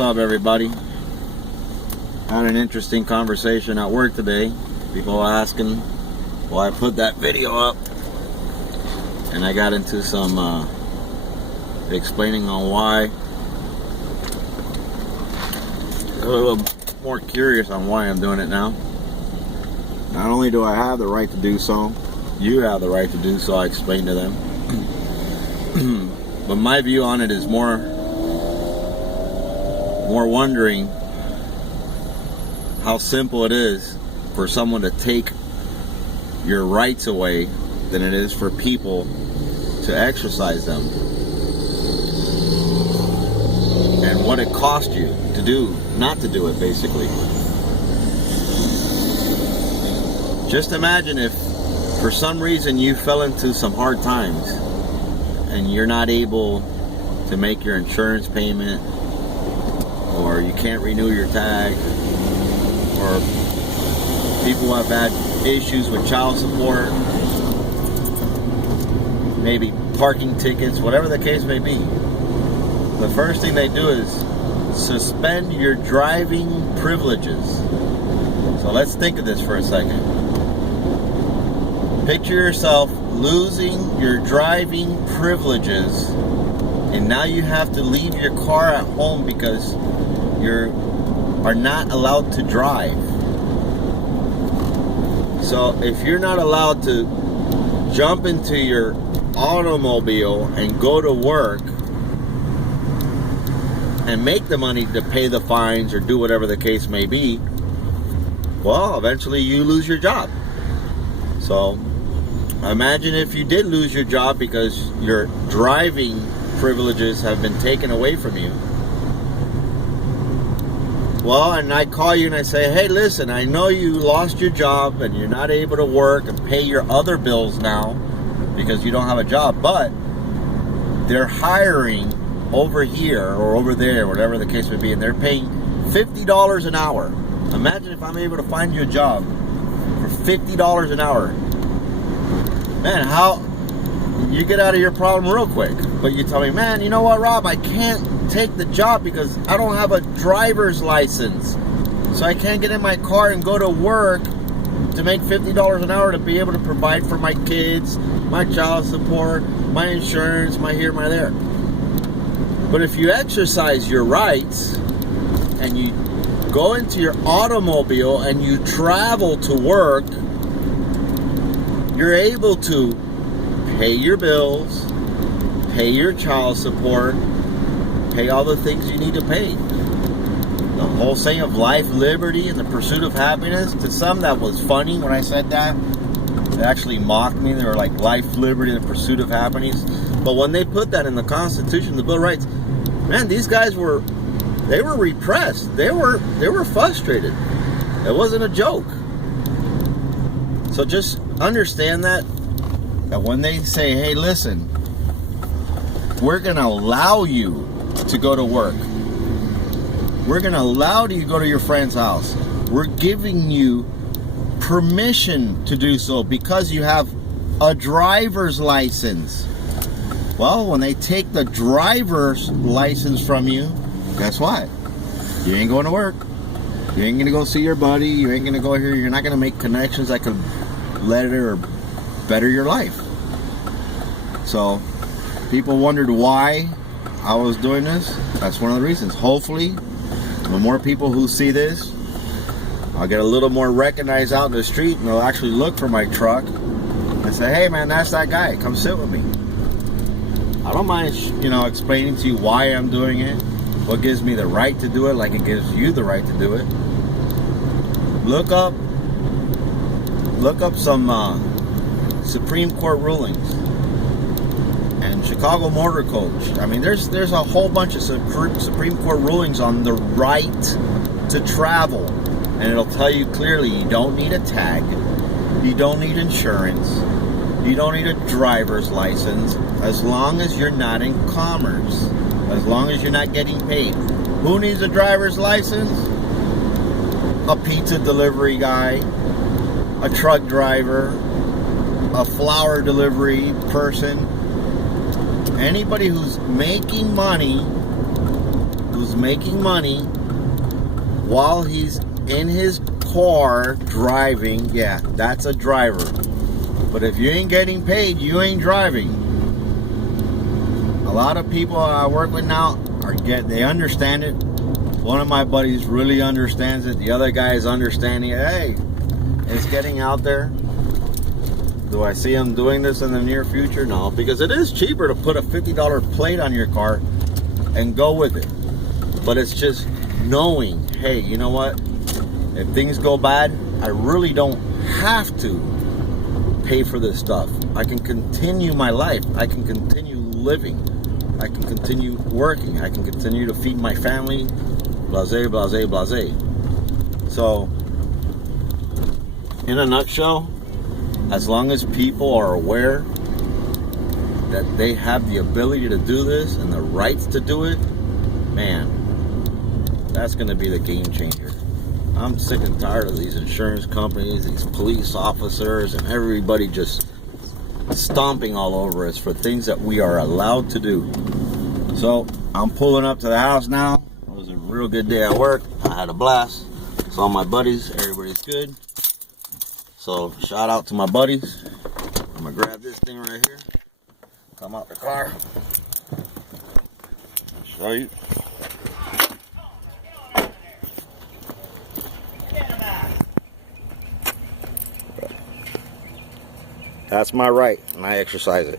up, everybody? Had an interesting conversation at work today. People asking why I put that video up, and I got into some explaining on why. A little more curious on why I'm doing it now. Not only do I have the right to do so, you have the right to do so. I explained to them. But my view on it is more wondering how simple it is for someone to take your rights away than it is for people to exercise them, and what it cost you to do, not to do it, basically. Just imagine if for some reason you fell into some hard times and you're not able to make your insurance payment, or you can't renew your tag, or people have had issues with child support, maybe parking tickets, whatever the case may be. The first thing they do is suspend your driving privileges. So let's think of this for a second. Picture yourself losing your driving privileges, and now you have to leave your car at home because you are not allowed to drive. So if you're not allowed to jump into your automobile and go to work and make the money to pay the fines or do whatever the case may be, well, eventually you lose your job. So imagine if you did lose your job because your driving privileges have been taken away from you. Well, and I call you and I say, hey, listen, I know you lost your job and you're not able to work and pay your other bills now because you don't have a job, but they're hiring over here or over there, whatever the case may be, and they're paying $50 an hour. Imagine if I'm able to find you a job for $50 an hour. Man, how you get out of your problem real quick. But you tell me, man, you know what, Rob, I can't take the job because I don't have a driver's license, so I can't get in my car and go to work to make $50 an hour to be able to provide for my kids, my child support, my insurance, my here, my there. But if you exercise your rights and you go into your automobile and you travel to work, you're able to pay your bills, pay your child support, pay all the things you need to pay. The whole saying of life, liberty, and the pursuit of happiness, to some that was funny when I said that. They actually mocked me. They were like, life, liberty, and the pursuit of happiness. But when they put that in the Constitution, the Bill of Rights, man, these guys were repressed. They were frustrated. It wasn't a joke. So just understand that when they say, hey, listen, we're going to allow you to go to work. We're going to allow you to go to your friend's house. We're giving you permission to do so because you have a driver's license. Well, when they take the driver's license from you, guess what? You ain't going to work. You ain't going to go see your buddy. You ain't going to go here. You're not going to make connections that could let it or better your life. So people wondered why I was doing this. That's one of the reasons. Hopefully, the more people who see this, I'll get a little more recognized out in the street, and they'll actually look for my truck and say, hey man, that's that guy, come sit with me. I don't mind, explaining to you why I'm doing it, what gives me the right to do it, like it gives you the right to do it. Look up some Supreme Court rulings and Chicago Motor Coach. I mean, there's a whole bunch of Supreme Court rulings on the right to travel, and it'll tell you clearly you don't need a tag, you don't need insurance, you don't need a driver's license, as long as you're not in commerce, as long as you're not getting paid. Who needs a driver's license? A pizza delivery guy, a truck driver, a flower delivery person, anybody who's making money who's making money while he's in his car driving, yeah, that's a driver. But if you ain't getting paid, you ain't driving. A lot of people I work with now they understand it. One of my buddies really understands it. The other guy is understanding it. Hey, it's getting out there. Do I see him doing this in the near future? No, because it is cheaper to put a $50 plate on your car and go with it. But it's just knowing, hey, you know what? If things go bad, I really don't have to pay for this stuff. I can continue my life. I can continue living. I can continue working. I can continue to feed my family. Blase, blase, blase. So, in a nutshell, as long as people are aware that they have the ability to do this and the rights to do it, man, that's going to be the game changer. I'm sick and tired of these insurance companies, these police officers, and everybody just stomping all over us for things that we are allowed to do. So I'm pulling up to the house now. It was a real good day at work. I had a blast. Saw my buddies. Everybody's good. So shout out to my buddies. I'm gonna grab this thing right here. Come out the car. I'll show you. That's my right, and I exercise it.